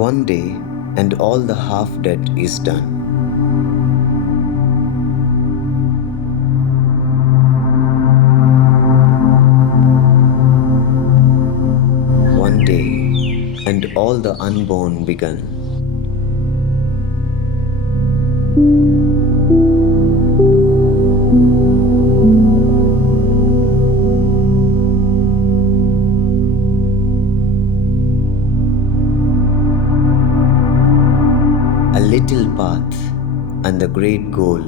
One day, and all the half-dead is done. One day, and all the unborn begun. A little path and the great goal.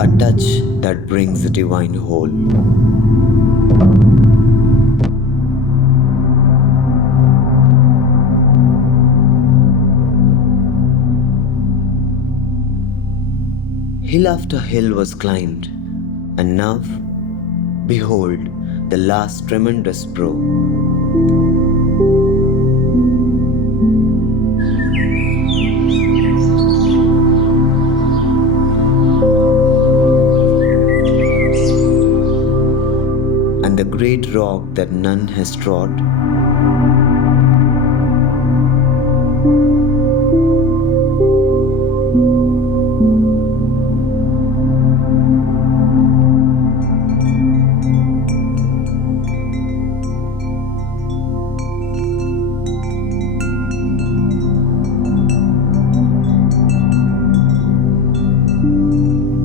A touch that brings the divine whole. Hill after hill was climbed, and now, behold, the last tremendous brow. And the great rock that none has trod.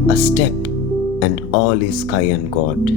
A step, and all is sky and God.